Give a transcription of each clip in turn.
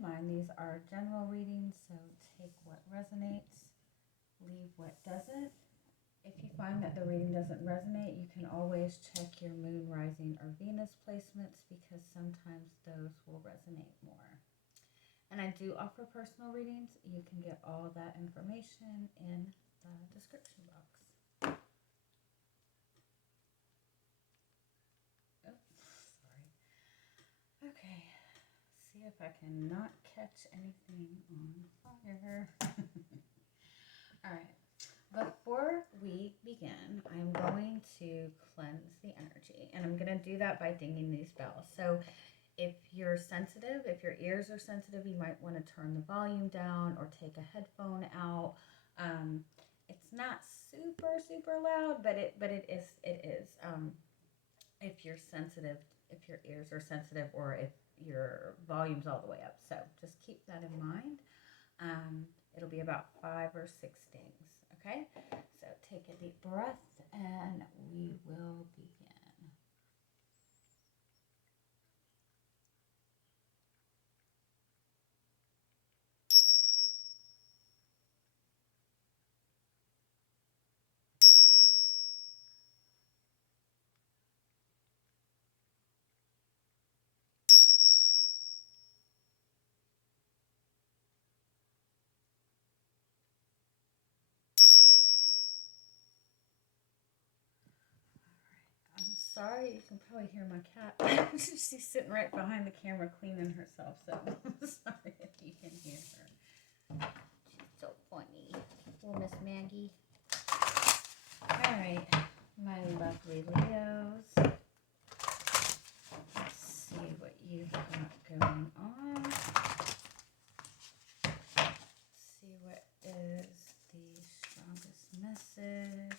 in mind, these are general readings, so take what resonates, leave what doesn't. If you find that the reading doesn't resonate, you can always check your moon, rising, or Venus placements because sometimes those will resonate more. And I do offer personal readings. You can get all that information in the description box. Oh, sorry. Okay, see if I can not catch anything on fire. All right. Before we begin, I'm going to cleanse the energy, and I'm going to do that by dinging these bells. So if you're sensitive, if your ears are sensitive, you might want to turn the volume down or take a headphone out. It's not super loud, but it is. If you're sensitive, if your ears are sensitive, or if your volume's all the way up. So just keep that in mind. It'll be about 5 or 6 dings. Okay, so take a deep breath and we will begin. Sorry, you can probably hear my cat. She's sitting right behind the camera cleaning herself, so I'm sorry if you can hear her. She's so funny. Little Miss Maggie. Alright, my lovely Leos. Let's see what you've got going on. Let's see what is the strongest message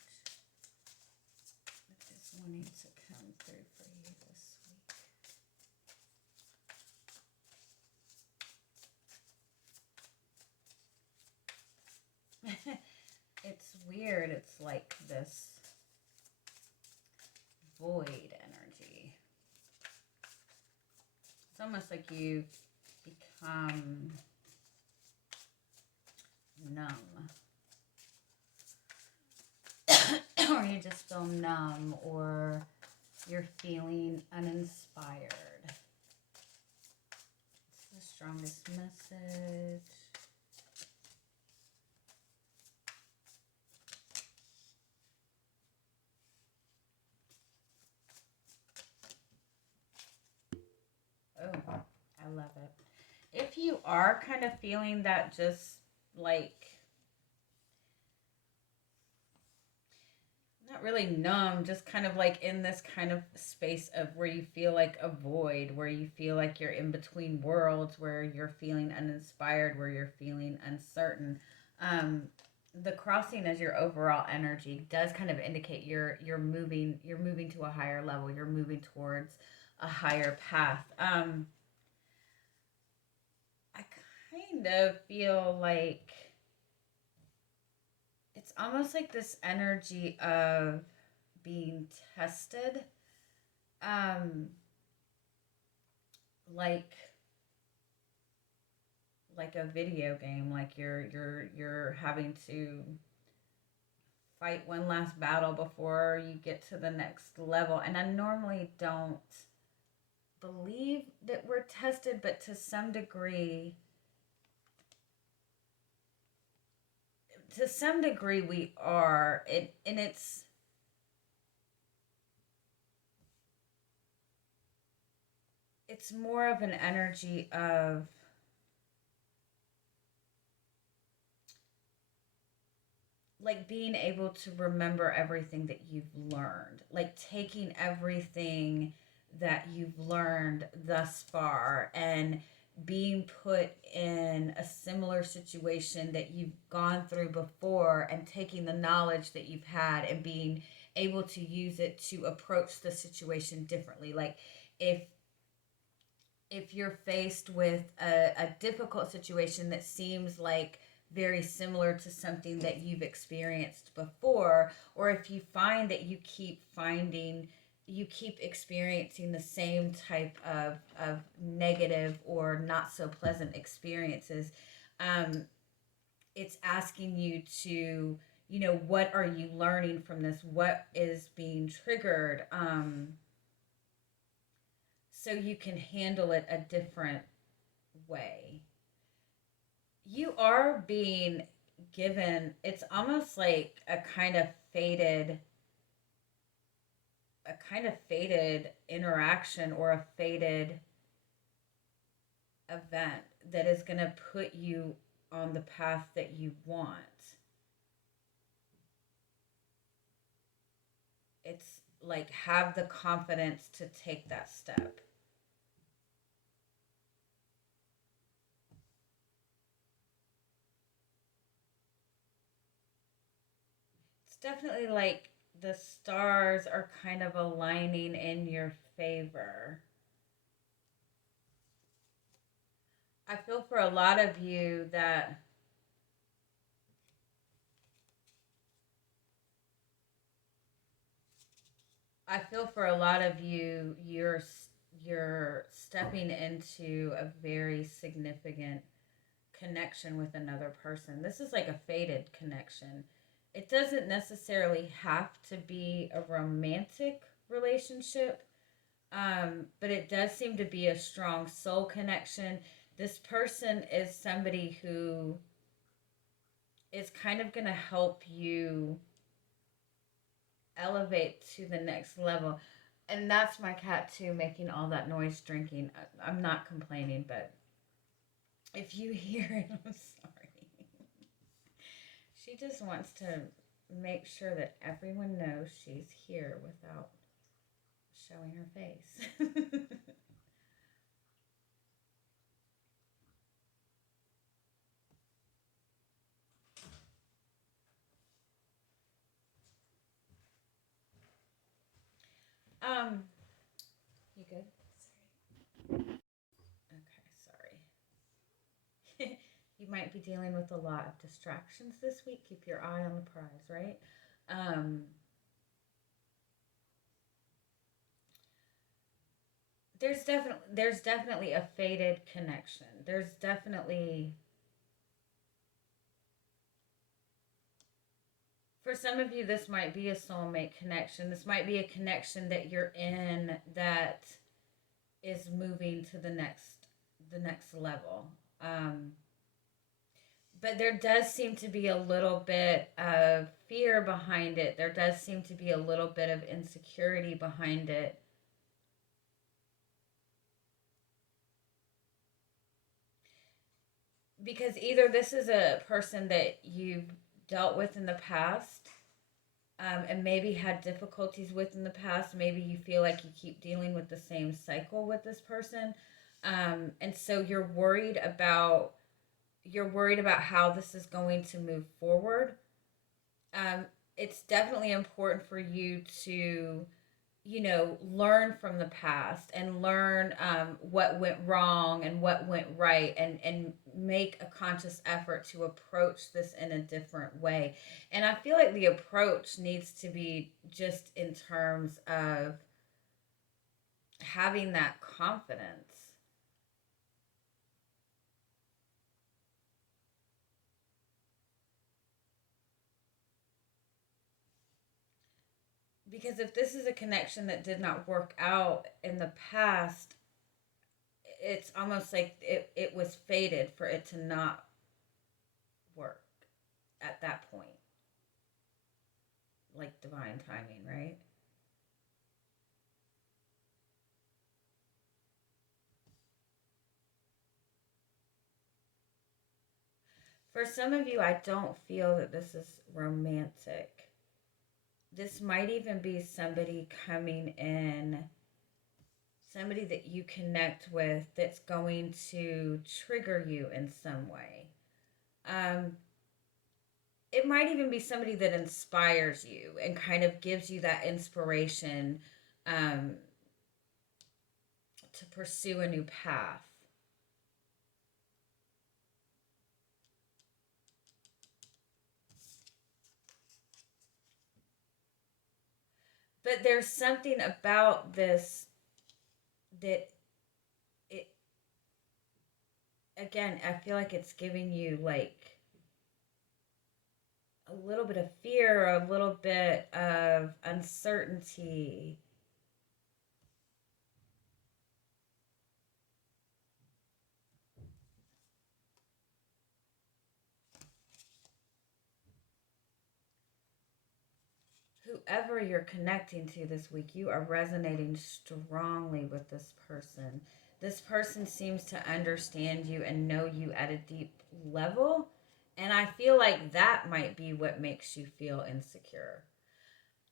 wanting to come through for you this week. It's weird. It's like this void energy. It's almost like you've become numb. Or you just feel numb, or you're feeling uninspired. It's the strongest message. Oh, I love it. If you are kind of feeling that, just like, not really numb, just kind of like in this kind of space of where you feel like a void, where you feel like you're in between worlds, where you're feeling uninspired, where you're feeling uncertain. The crossing as your overall energy does kind of indicate you're moving to a higher level. You're moving towards a higher path. I kind of feel like it's almost like this energy of being tested, like a video game, like you're having to fight one last battle before you get to the next level. And I normally don't believe that we're tested, but to some degree we are. It's more of an energy of like being able to remember everything that you've learned, like taking everything that you've learned thus far and being put in a similar situation that you've gone through before, and taking the knowledge that you've had and being able to use it to approach the situation differently. Like if you're faced with a difficult situation that seems like very similar to something that you've experienced before, or if you find that you keep finding you keep experiencing the same type of negative or not so pleasant experiences, um, it's asking you to, what are you learning from this? What is being triggered? So you can handle it a different way. You are being given, it's almost like a kind of fated interaction or a fated event that is going to put you on the path that you want. It's like, have the confidence to take that step. It's definitely like the stars are kind of aligning in your favor. I feel for a lot of you that you're stepping into a very significant connection with another person. This is like a fated connection. It doesn't necessarily have to be a romantic relationship, but it does seem to be a strong soul connection. This person is somebody who is kind of going to help you elevate to the next level. And that's my cat too, making all that noise drinking. I'm not complaining, but if you hear it, I'm sorry. She just wants to make sure that everyone knows she's here without showing her face. um, you good? Okay, sorry. You might be dealing with a lot of distractions this week. Keep your eye on the prize, right? Um, there's definitely a faded connection. There's definitely, for some of you, this might be a soulmate connection. This might be a connection that you're in that is moving to the next level. Um, but there does seem to be a little bit of fear behind it. There does seem to be a little bit of insecurity behind it. Because either this is a person that you've dealt with in the past, and maybe had difficulties with in the past. Maybe you feel like you keep dealing with the same cycle with this person. And so you're worried about how this is going to move forward. um, it's definitely important for you to, learn from the past and learn what went wrong and what went right, and make a conscious effort to approach this in a different way. And I feel like the approach needs to be just in terms of having that confidence. Because if this is a connection that did not work out in the past, it's almost like it was fated for it to not work at that point. Like divine timing, right? For some of you, I don't feel that this is romantic. This might even be somebody coming in, somebody that you connect with that's going to trigger you in some way. Um, it might even be somebody that inspires you and kind of gives you that inspiration, um, to pursue a new path. But there's something about this that it, again, I feel like it's giving you like a little bit of fear, a little bit of uncertainty. Whoever you're connecting to this week, you are resonating strongly with this person. This person seems to understand you and know you at a deep level. And I feel like that might be what makes you feel insecure.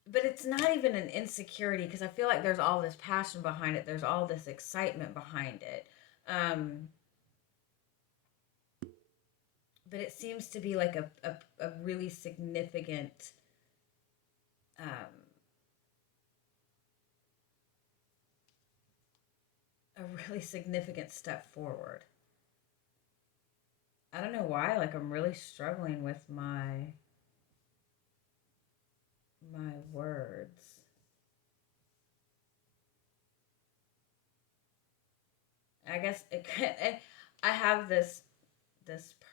But it's not even an insecurity because I feel like there's all this passion behind it, there's all this excitement behind it. Um, but it seems to be like a really significant um, a really significant step forward. I don't know why, like I'm really struggling with my words. I guess I have this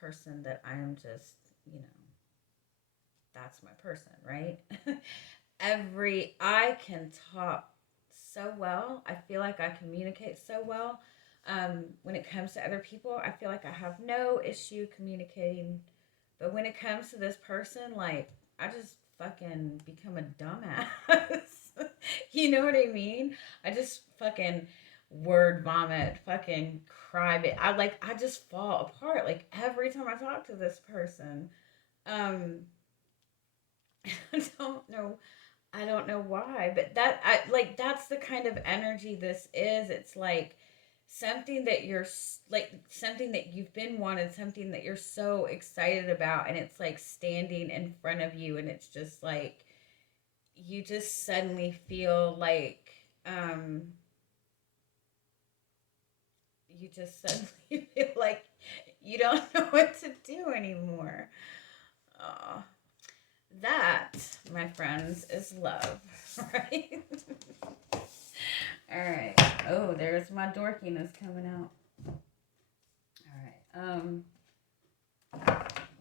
person that I am just, you know, that's my person, right? I can talk so well. I feel like I communicate so well. When it comes to other people, I feel like I have no issue communicating. But when it comes to this person, like, I just fucking become a dumbass. You know what I mean? I just fucking word vomit, fucking cry. But I just fall apart. Like, every time I talk to this person. Um, I don't know I don't know why, but that's the kind of energy this is. It's like something that like something that you've been wanting, something that you're so excited about, and it's like standing in front of you, and it's just like you just suddenly feel like you just suddenly feel like you don't know what to do anymore. Oh, that, my friends, is love, right? All right. Oh, there's my dorkiness coming out. All right.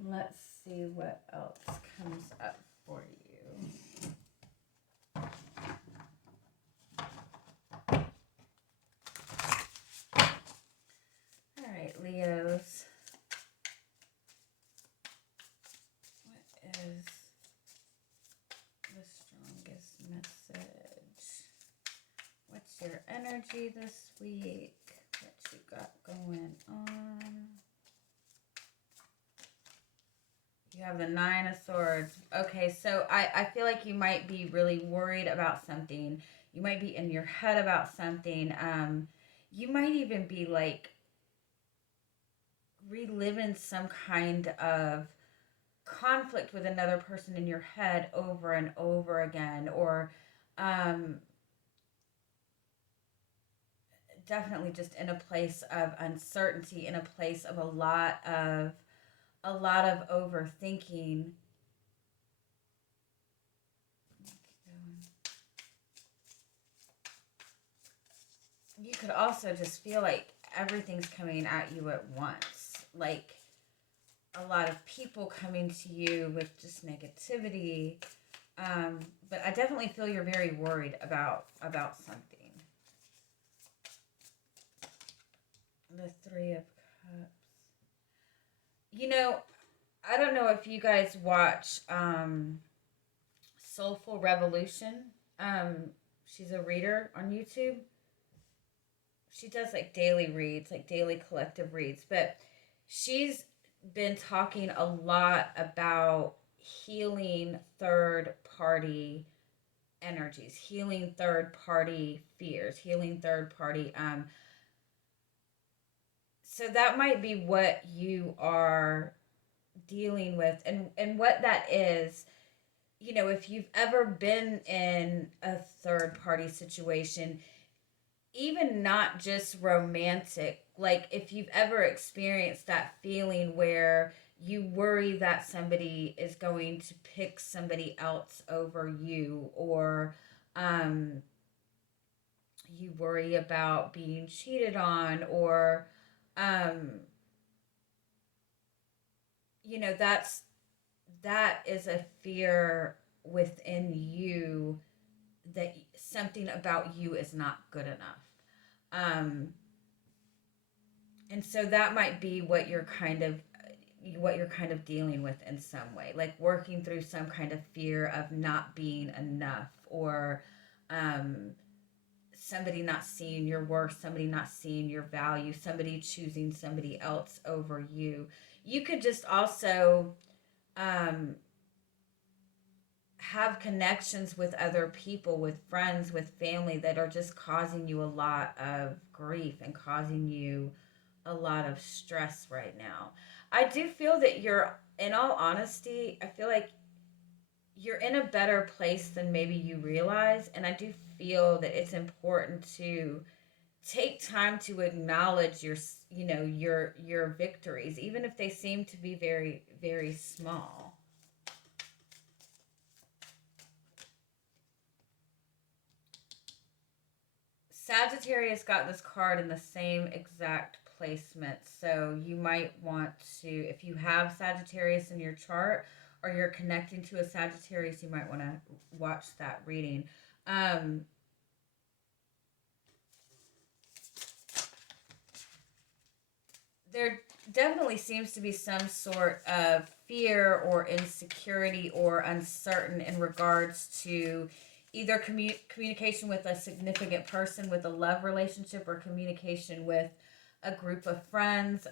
Let's see what else comes up for you. All right, Leos. What is the strongest message? What's your energy this week? What you got going on? You have the Nine of Swords. Okay, so I feel like you might be really worried about something. You might be in your head about something. You might even be like reliving some kind of conflict with another person in your head over and over again, or um, definitely just in a place of uncertainty, in a place of a lot of overthinking. You could also just feel like everything's coming at you at once, like a lot of people coming to you with just negativity. But I definitely feel you're very worried about something. The Three of Cups. You know, I don't know if you guys watch Soulful Revolution. She's a reader on YouTube. She does like daily reads, like daily collective reads, but she's been talking a lot about healing third party energies, healing third party fears, healing third party so that might be what you are dealing with, and what that is. You know, if you've ever been in a third party situation, even not just romantic, like if you've ever experienced that feeling where you worry that somebody is going to pick somebody else over you, or um, you worry about being cheated on, or um, that is a fear within you, that something about you is not good enough. Um, and so that might be what you're kind of dealing with in some way, like working through some kind of fear of not being enough, or um, somebody not seeing your worth, somebody not seeing your value, somebody choosing somebody else over you. You could just also um, have connections with other people, with friends, with family, that are just causing you a lot of grief and causing you a lot of stress right now. I do feel that in all honesty, I feel like you're in a better place than maybe you realize. And I do feel that it's important to take time to acknowledge your victories, even if they seem to be very, very small. Sagittarius got this card in the same exact placement. So you might want to, if you have Sagittarius in your chart, or you're connecting to a Sagittarius, you might want to watch that reading. Um, there definitely seems to be some sort of fear or insecurity or uncertain in regards to either communication with a significant person, with a love relationship, or communication with a group of friends.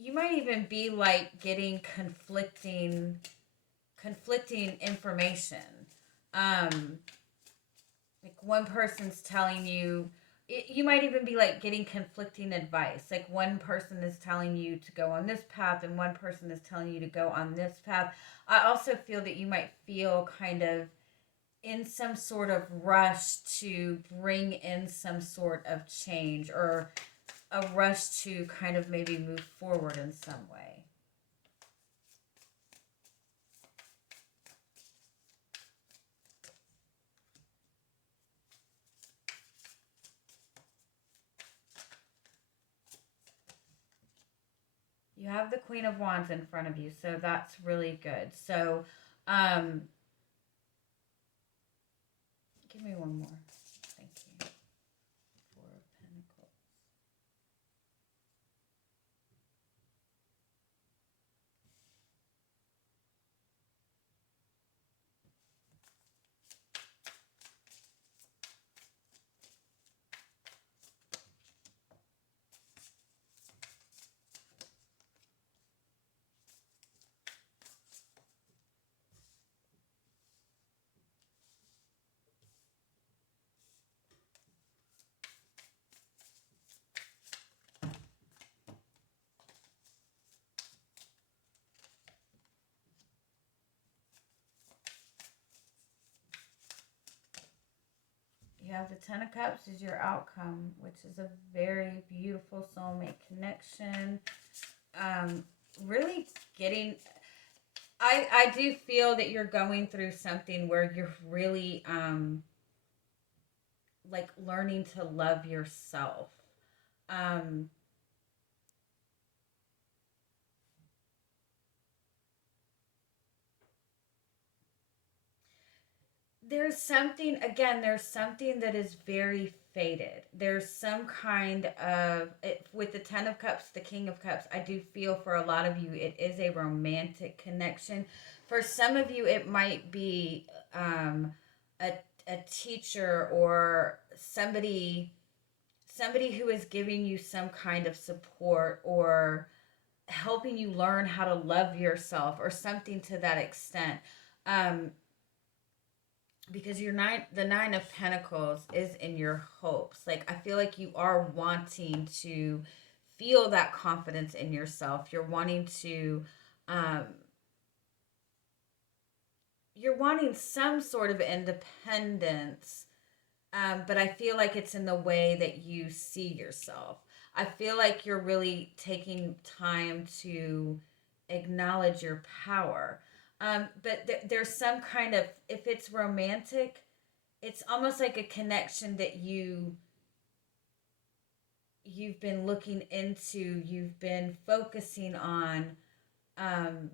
You might even be like getting conflicting information. Um, like one person's telling you, you might even be like getting conflicting advice. Like one person is telling you to go on this path, and one person is telling you to go on this path. I also feel that you might feel kind of in some sort of rush to bring in some sort of change, or a rush to kind of maybe move forward in some way. You have the Queen of Wands in front of you, so that's really good. So, um, give me one more. Thank you. Four of Pentacles. You have the Ten of Cups as your outcome, which is a very beautiful soulmate connection. Really getting, I do feel that you're going through something where you're really like learning to love yourself. Um, there's something that is very faded. There's some kind of with the Ten of Cups, the King of Cups. I do feel for a lot of you it is a romantic connection. For some of you it might be a, a teacher, or somebody who is giving you some kind of support, or helping you learn how to love yourself, or something to that extent. um, because the Nine of Pentacles is in your hopes. Like I feel like you are wanting to feel that confidence in yourself. Um you're wanting some sort of independence. But I feel like it's in the way that you see yourself. I feel like you're really taking time to acknowledge your power. But there's some kind of, if it's romantic, it's almost like a connection that you've been looking into, you've been focusing on, um,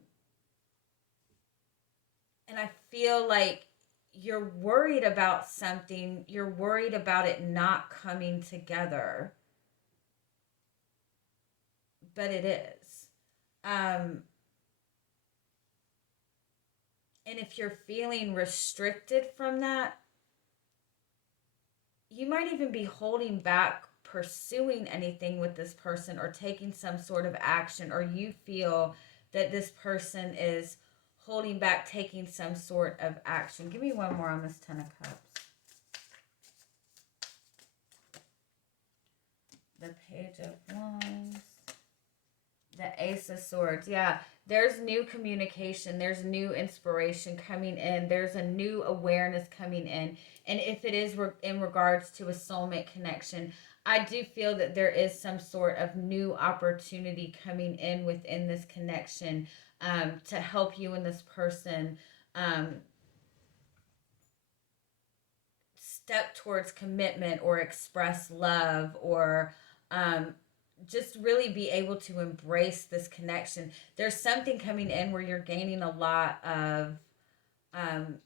and I feel like you're worried about something, you're worried about it not coming together, but it is. Um, and if you're feeling restricted from that, you might even be holding back pursuing anything with this person or taking some sort of action, or you feel that this person is holding back taking some sort of action. Give me one more on this Ten of Cups. The Page of Wands. The Ace of Swords. Yeah, there's new communication. There's new inspiration coming in. There's a new awareness coming in. And if it is in regards to a soulmate connection, I do feel that there is some sort of new opportunity coming in within this connection, to help you and this person step towards commitment or express love, or just really be able to embrace this connection. There's something coming in where you're gaining a lot of, um,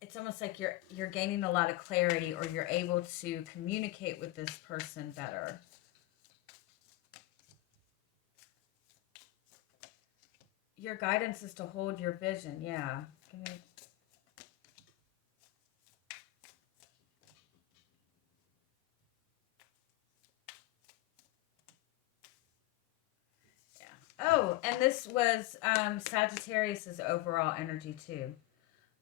it's almost like you're gaining a lot of clarity, or you're able to communicate with this person better. Your guidance is to hold your vision. Yeah. Oh, and this was Sagittarius's overall energy too.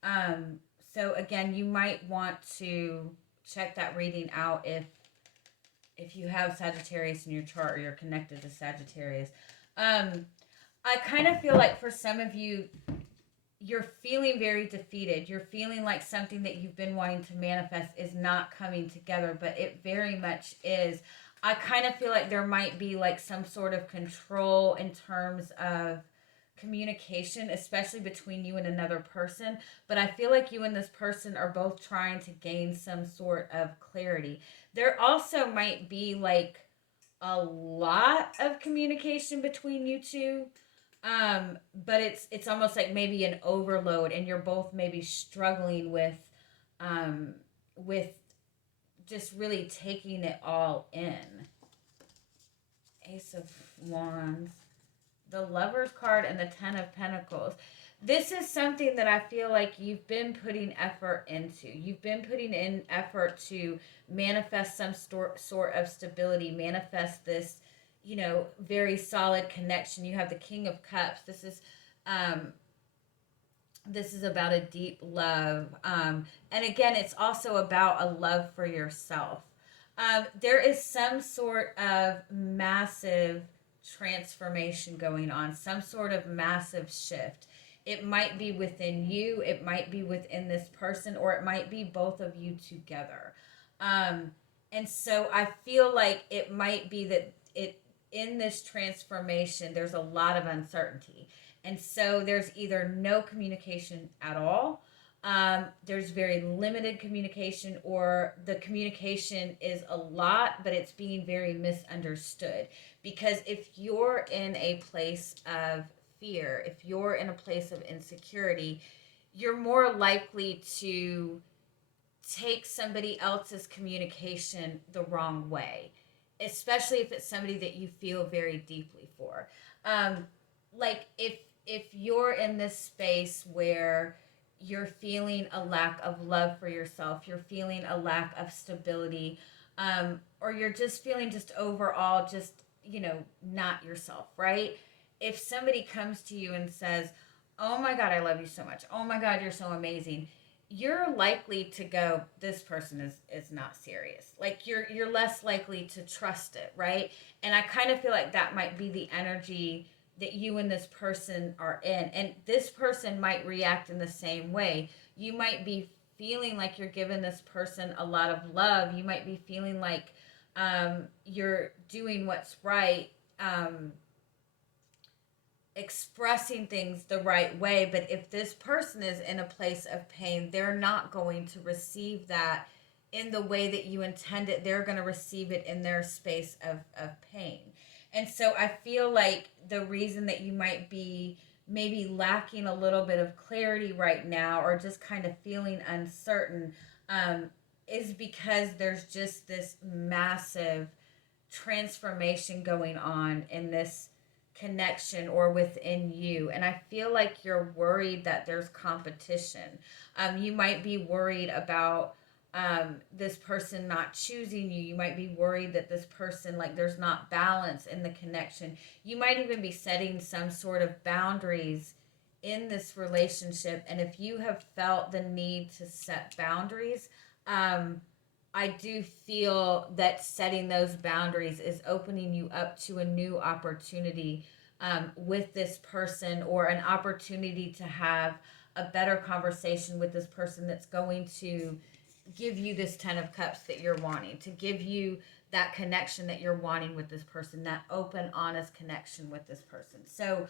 Um, so again, you might want to check that reading out if you have Sagittarius in your chart, or you're connected to Sagittarius. I kind of feel like for some of you, you're feeling very defeated. You're feeling like something that you've been wanting to manifest is not coming together, but it very much is. I kind of feel like there might be like some sort of control in terms of communication, especially between you and another person. But I feel like you and this person are both trying to gain some sort of clarity. There also might be like a lot of communication between you two, but it's almost like maybe an overload, and you're both maybe struggling with just really taking it all in. Ace of Wands, the Lover's card, and the Ten of Pentacles. This is something that I feel like you've been putting effort into. You've been putting in effort to manifest some sort of stability, manifest this, very solid connection. You have the King of Cups. This is about a deep love. And again, it's also about a love for yourself. There is some sort of massive transformation going on, some sort of massive shift. It might be within you, it might be within this person, or it might be both of you together. And so I feel like it might be that in this transformation, there's a lot of uncertainty. And so there's either no communication at all, there's very limited communication, or the communication is a lot, but it's being very misunderstood. Because if you're in a place of fear, if you're in a place of insecurity, you're more likely to take somebody else's communication the wrong way, especially if it's somebody that you feel very deeply for. Like if you're in this space where you're feeling a lack of love for yourself, you're feeling a lack of stability, or you're just feeling just overall just, not yourself, right? If somebody comes to you and says, oh my God, I love you so much, oh my God, you're so amazing, you're likely to go, this person is not serious. Like you're less likely to trust it, right? And I kind of feel like that might be the energy that you and this person are in. And this person might react in the same way. You might be feeling like you're giving this person a lot of love. You might be feeling like you're doing what's right. expressing things the right way. But if this person is in a place of pain, they're not going to receive that in the way that you intend it. They're going to receive it in their space of pain. And so I feel like the reason that you might be maybe lacking a little bit of clarity right now, or just kind of feeling uncertain, um, is because there's just this massive transformation going on in this connection or within you. And I feel like you're worried that there's competition. You might be worried about this person not choosing you. You might be worried that this person, like, there's not balance in the connection. You might even be setting some sort of boundaries in this relationship. And if you have felt the need to set boundaries, I do feel that setting those boundaries is opening you up to a new opportunity with this person, or an opportunity to have a better conversation with this person that's going to give you this 10 of cups that you're wanting, to give you that connection that you're wanting with this person, that open, honest connection with this person. So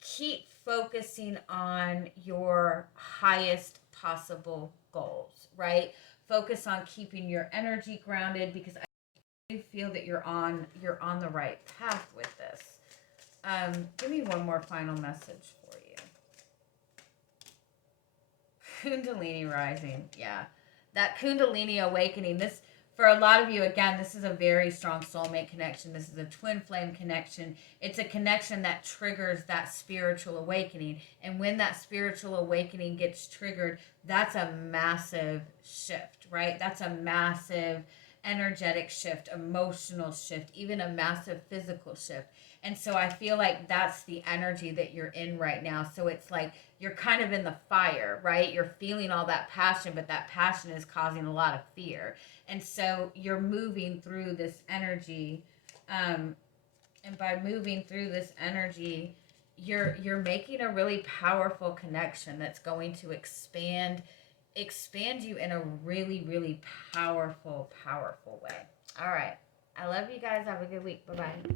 keep focusing on your highest possible goals, right? Focus on keeping your energy grounded, because I do feel that you're on the right path with this. Give me one more final message for you. Kundalini rising. Yeah. That Kundalini awakening. This, for a lot of you, again, this is a very strong soulmate connection. This is a twin flame connection. It's a connection that triggers that spiritual awakening. And when that spiritual awakening gets triggered, that's a massive shift, right? That's a massive energetic shift, emotional shift, even a massive physical shift. And so I feel like that's the energy that you're in right now. So it's like you're kind of in the fire, right? You're feeling all that passion, but that passion is causing a lot of fear. And so you're moving through this energy. And by moving through this energy, you're making a really powerful connection that's going to expand you in a really, really powerful way. All right. I love you guys. Have a good week. Bye-bye.